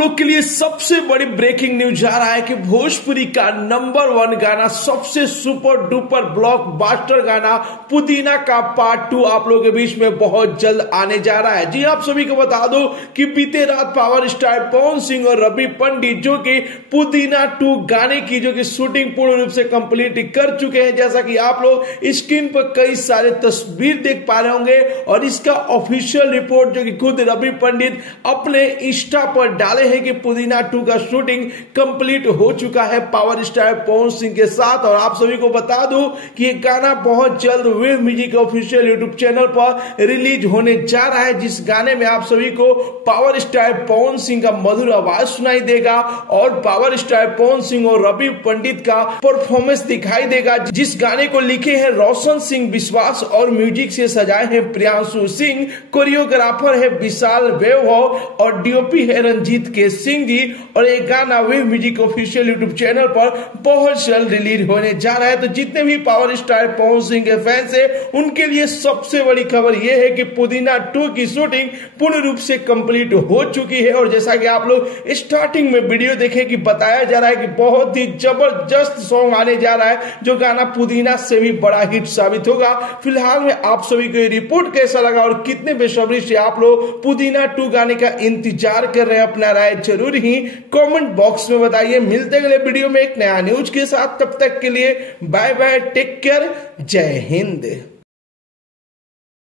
लोग के लिए सबसे बड़ी ब्रेकिंग न्यूज आ रहा है कि भोजपुरी का नंबर 1 गाना, सबसे सुपर डुपर ब्लॉकबस्टर गाना पुदीना का पार्ट 2 आप लोगों के बीच में बहुत जल्द आने जा रहा है। जी आप सभी को बता दो कि बीते रात पावर स्टार पवन सिंह और रवि पंडित जो कि पुदीना 2 गाने की जो कि शूटिंग पूर्ण रूप से कंप्लीट कर चुके हैं। जैसा कि आप लोग स्क्रीन पर कई सारे तस्वीर देख पा रहे होंगे और इसका ऑफिशियल रिपोर्ट जो कि खुद रवि पंडित अपने इंस्टा पर डाले हैं कि पुदीना 2 का शूटिंग कंप्लीट हो चुका है पावर स्टार पवन सिंह के साथ। और आप सभी को बता दूं कि ये गाना बहुत जल्द wave music official YouTube channel पर रिलीज होने जा रहा है, जिस गाने में आप सभी को पावर स्टार पवन सिंह का मधुर आवाज सुनाई देगा और पावर स्टार पवन सिंह और रवि पंडित का परफॉर्मेंस दिखाई देगा। जिस गाने को लिखे हैं रोशन सिंह विश्वास और म्यूजिक से सजाए हैं प्रियांशु सिंह, कोरियोग्राफर है विशाल वैभव और डीओपी है रंजीत के सिंह जी। और एक गाना wave music official YouTube channel पर बहुत जल्द रिलीज होने जा रहा है। तो जितने भी पावर स्टार पवन सिंह के फैंस हैं उनके लिए सबसे बड़ी खबर यह है कि पुदीना 2 की शूटिंग पूर्ण रूप से कंप्लीट हो चुकी है। और जैसा कि आप लोग स्टार्टिंग में वीडियो देखें कि बताया जा रहा है कि बहुत ही जबरदस्त सॉन्ग आने जा रहा है जो गाना पुदीना से भी बड़ा हिट साबित होगा। फिलहाल में आप सभी को ये रिपोर्ट कैसा लगा और कितने बेसब्री से आप लोग पुदीना 2 गाने का इंतजार कर रहे हैं, अपना राय जरूर ही कमेंट बॉक्स में बताइए। मिलते अगले वीडियो में एक नया न्यूज के साथ, तब तक के लिए बाय बाय, टेक केयर, जय हिंद।